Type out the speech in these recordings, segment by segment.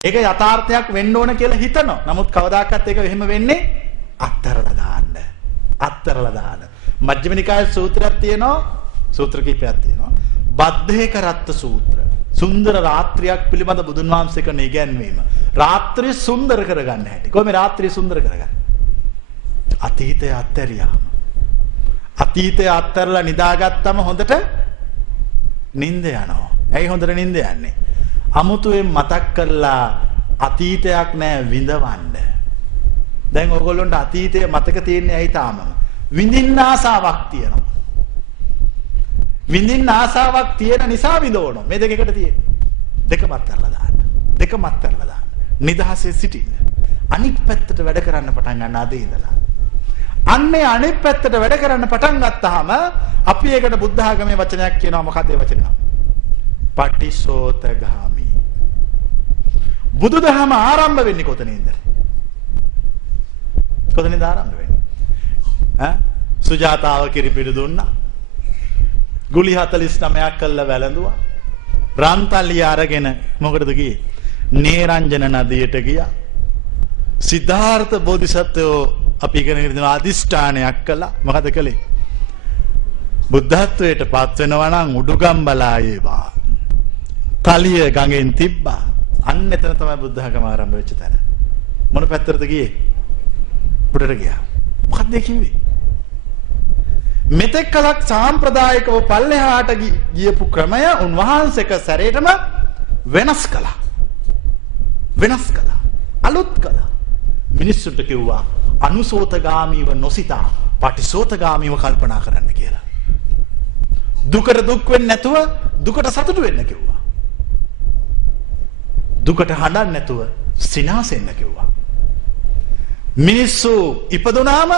ඒක යථාර්ථයක් වෙන්න ඕන කියලා හිතනවා. නමුත් කවදාකවත් ඒක එහෙම වෙන්නේ අත්තරලා දාන්න. අත්තරලා දාන්න. මජ්ක්‍ධිම නිකායේ සූත්‍රයක් තියෙනවා. සූත්‍ර කීපයක් තියෙනවා. බද්ධේක රත්ත සූත්‍ර. සුන්දර රාත්‍රියක් පිළිබඳ බුදුන් වහන්සේ කරන ඉගැන්වීම. රාත්‍රිය සුන්දර කරගන්න හැටි. කොහොමද රාත්‍රිය සුන්දර කරගන්නේ? අතීතය අත්හැරියාම. අතීතය අත්හැරලා නිදාගත්තම හොඳට නිින්ද යනවා. ඇයි හොඳට නිින්ද යන්නේ? අමුතුවෙන් මතක් කරලා අතීතයක් නෑ විඳවන්න. දැන් ඔයගොල්ලන්ට අතීතය මතක තියෙන්නේ ඇයි තාම? විඳින්න ආසාවක් තියෙනවා. විඳින්න ආසාවක් තියෙන නිසා විඳවනවා. මේ දෙක එකට තියෙන්නේ. දෙකම අත්හැරලා දාන්න. දෙකම අත්හැරලා දාන්න. නිදහසේ සිටින්න. අනිත් පැත්තට වැඩ කරන්න පටන් ගන්න අද ඉඳලා. අන්නේ අනිත් පැත්තට වැඩ කරන්න පටන් ගත්තාම අපි ඒකට බුද්ධ ආගමේ වචනයක් කියනවා. මොකක්ද ඒ වචනය? පටිසෝතගාමි. බුදුදහම ආරම්භ වෙන්නේ කොතනින්ද? කොතනින්ද ආරම්භ වෙන්නේ? සුජාතාව කිරිපිඩු දුන්නා. ගුලි 49ක් කළා වැළඳුවා. රන්තලිය අරගෙන මොකටද ගියේ? නේරංජන නදියට ගියා. සිද්ධාර්ථ බෝධිසත්වෝ අපි ඉගෙන ගන්න අදිෂ්ඨානයක් කළා. මොකද කළේ? බුද්ධත්වයට පත් වෙනවා නම් උඩුගම්බලා ඒවා. තලිය ගඟෙන් තිබ්බා. අන්න එතන තමයි බුද්ධ ධර්ම ආරම්භ වෙච්ච තැන. මොන පැත්තටද ගියේ? උඩට ගියා. මොකක්ද කිව්වේ? මෙතෙක් කලක් සාම්ප්‍රදායිකව පල්ලෙහාට ගියපු ක්‍රමය උන්වහන්සේක සැරේටම වෙනස් කළා. වෙනස් කළා. අලුත් කළා. මිනිස්සුන්ට කිව්වා අනුසෝතගාමීව නොසිතා පටිසෝතගාමීව කල්පනා කරන්න කියලා. දුකට දුක් වෙන්නේ නැතුව දුකට සතුටු වෙන්න කිව්වා. දුකට හඬන්න නැතුව සිනාසෙන්න කිව්වා. මිනිස්සු ඉපදුනාම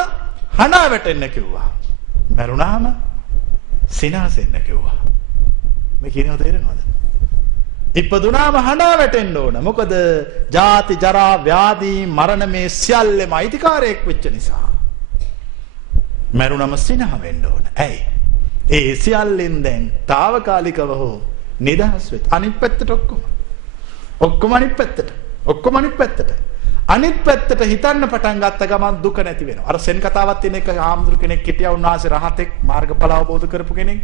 හඬා වැටෙන්න කිව්වා. මරුණාම සිනාසෙන්න කිව්වා. මේ කියනව තේරෙනවද? ඉපදුනාම හඬා වැටෙන්න ඕන. මොකද ජාති ජරා ව්‍යාධි මරණ මේ සියල්ලම අයිතිකාරයෙක් වෙච්ච නිසා. මරුණම සිනහ වෙන්න ඕන. ඇයි? ඒ සියල්ලෙන් දැන් తాවකාලිකව හෝ නිදහස් වෙත්. අනිත් පැත්තට ඔක්කොම අනිත් පැත්තට. ඔක්කොම අනිත් පැත්තට. අනිත් පැත්තට හිතන්න පටන් ගත්ත ගමන් දුක නැති වෙනවා. අර සෙන් කතාවක් තියෙන එක ආම්දුරු කෙනෙක් හිටියා. උන්වහන්සේ රහතෙක් මාර්ගඵල අවබෝධ කරපු කෙනෙක්.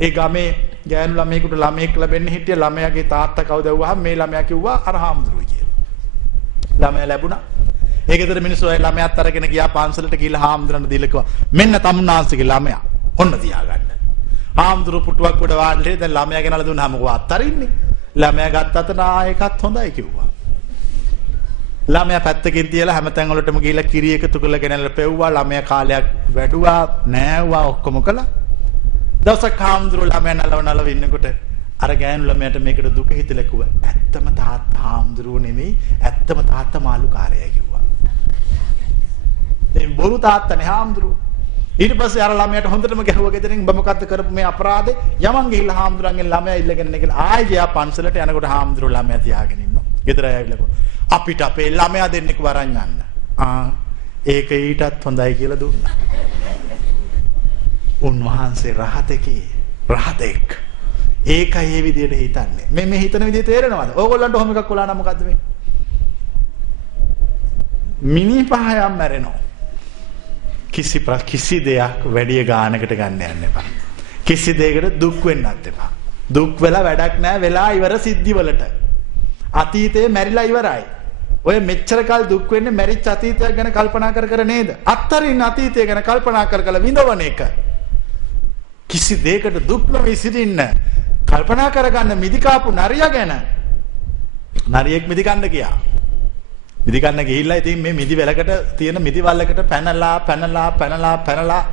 ඒ ගමේ ගෑනු ළමයෙකුට ළමයෙක් ලැබෙන්න හිටිය. ළමයාගේ තාත්තා කවුද වුවහම මේ ළමයා කිව්වා අර හාමුදුරුවෝ කියලා. ළමයා ලැබුණා. ඒ ගෙදර මිනිස්සු ඒ ළමයාත් අරගෙන ගියා පන්සලට ගිහලා හාමුදුරන්ට දීලා කිව්වා මෙන්න තමුන්නාන්සේගේ ළමයා. ඔන්න තියාගන්න. හාමුදුරුවෝ පුටුවක් උඩ වාඩිලා දැන් ළමයා ගෙනලා දුන්නාම මොකෝ අත්තරින්නේ. ළමයා ගත්තට නායකත් හොඳයි කිව්වා. ළමයා පැත්තකින් තියලා හැමතැන් වලටම ගිහිල්ලා කිරි එකතු කරලා ගෙනල්ලා පෙව්වා. ළමයා කාලයක් වැඩුවා නෑවුවා ඔක්කොම කළා. දවසක් හාමුදුරුවෝ ළමයා නලව ඉන්නකොට අර ගෑනු ළමයාට මේකට දුක හිතලා කිව්වා ඇත්තම තාත්තා හාමුදුරුවෝ නෙමෙයි ඇත්තම තාත්තා මාළුකාරයයි කිව්වා. දැන් බොරු තාත්තනේ හාමුදුරුවෝ. ඊට පස්සේ අර ළමයාට හොඳටම ගැහුවා ගෙදරින් ඔබ මොකද්ද කරපු මේ අපරාධේ? යමන් ගිහිල්ලා හාමුදුරන්ගෙන් ළමයා ඉල්ලගෙන නැගලා ආයෙ ගියා පන්සලට. යනකොට හාමුදුරුවෝ ළමයා තියාගෙන ඉන්නවා. ගෙදර ආවිල්ලා අපිට අපේ ළමයා දෙන්නෙක් වරන් යන්න. ඒක ඊටත් හොඳයි කියලා දුන්නා. උන්වහන්සේ රහතෙක්. ඒකයි මේ විදිහට හිතන්නේ. මේ හිතන විදිහ තේරෙනවද? ඕගොල්ලන්ට ඔහොම එකක් කොලා නම් මොකද්ද මේ? මිනි පහයම් මැරෙනවා. කිසි දෙයක් වැඩි ගානකට ගන්න යන්න එපා. කිසි දෙයකට දුක් වෙන්නත් එපා. දුක් වෙලා වැඩක් නැහැ. වෙලා ඉවර සිද්ධිවලට. අතීතේ මැරිලා ඉවරයි. ඔය මෙච්චර කල් දුක් වෙන්නේ මැරිච්ච අතීතයක් ගැන කල්පනා කර නේද? අත්තරින් අතීතය ගැන කල්පනා කර විඳවන එක. කිසි දෙයකට දුක් නොවි සිටින්න කල්පනා කරගන්න මිදිකාපු නරියා ගැන. නරියෙක් මිදිකන්න ගියා. මිදිකන්න ගිහිල්ලා ඉතින් මේ මිදි වැලකට තියෙන මිදි වල්ලකට පැනලා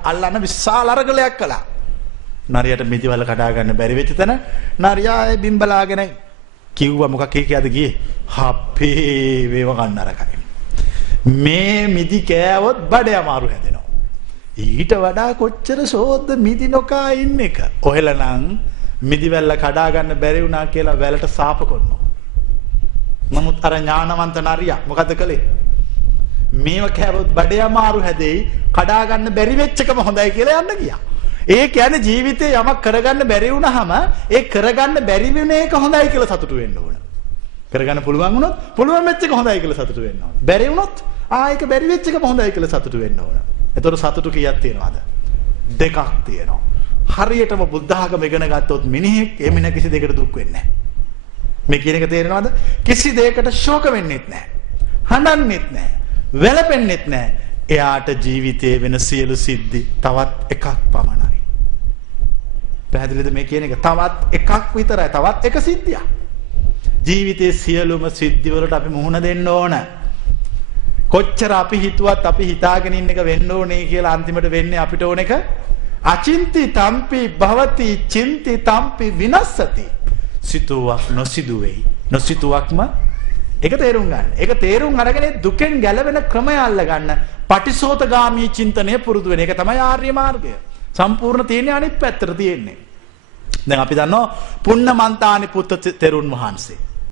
අල්ලන විශාල අරගලයක් කළා. නරියට මිදි වල කඩා ගන්න බැරි වෙච්ච තැන නරියා ඒ බිම්බලාගෙන කිව්වා මොකක් කියලාද ගියේ? හප්පේ වේව ගන්න අරකයි. මේ මිදි කෑවොත් බඩේ අමාරු හැදෙනවා. ඊට වඩා කොච්චර සෝද්ද මිදි නොකා ඉන්න එක. ඔහෙලනම් මිදි වැල්ල කඩා ගන්න බැරි වුණා කියලා වැලට සාප කරනවා. නමුත් අර ඥානවන්ත නරියා මොකද කළේ? මේව කෑවොත් බඩේ අමාරු හැදෙයි කඩා ගන්න බැරි වෙච්ච එකම හොඳයි කියලා යන්න ගියා. ඒ කියන්නේ ජීවිතේ යමක් කරගන්න බැරි වුණාම ඒ කරගන්න බැරි වෙන එක හොඳයි කියලා සතුටු වෙන්න ඕන. කරගන්න පුළුවන් වුණොත් පුළුවන් වෙච්ච එක හොඳයි කියලා සතුටු වෙන්න ඕන. බැරි වුණොත් ඒක බැරි වෙච්ච එකම හොඳයි කියලා සතුටු වෙන්න ඕන. එතකොට සතුටු කීයක් තියෙනවද? දෙකක් තියෙනවා. හරියටම බුද්ධ ආගම ඉගෙන ගත්තොත් මිනිහෙක් එමින කිසි දෙයකට දුක් වෙන්නේ නැහැ. මේ කියන එක තේරෙනවද? කිසි දෙයකට ශෝක වෙන්නෙත් නැහැ. හඬන්නෙත් නැහැ. වැළපෙන්නෙත් නැහැ. එයාට ජීවිතයේ වෙන සියලු සිද්ධි තවත් එකක් පමණයි. පැහැදිලිද මේ කියන එක? තවත් එකක් විතරයි. තවත් එක සිද්ධියක්. ජීවිතයේ සියලුම සිද්ධි වලට අපි මුහුණ දෙන්න ඕන. කොච්චර අපි හිතුවත් අපි හිතාගෙන ඉන්න එක වෙන්න ඕනේ කියලා අන්තිමට වෙන්නේ අපිට ඕන එක අචින්ති තම්පි භවති චින්ති තම්පි විනස්සති. සිතුවක් නොසිදු වෙයි. නොසිතුවක්ම ඒක තේරුම් ගන්න. ඒක තේරුම් අරගෙන දුකෙන් ගැලවෙන ක්‍රමය අල්ල ගන්න. පටිසෝතගාමී චින්තනය පුරුදු වෙන එක තමයි ආර්ය මාර්ගය. සම්පූර්ණ තියෙන්නේ අනිත් පැත්තට තියෙන්නේ. දැන් අපි දන්නවා පුන්නමන්තානි පුත්ත තෙරුන් වහන්සේ.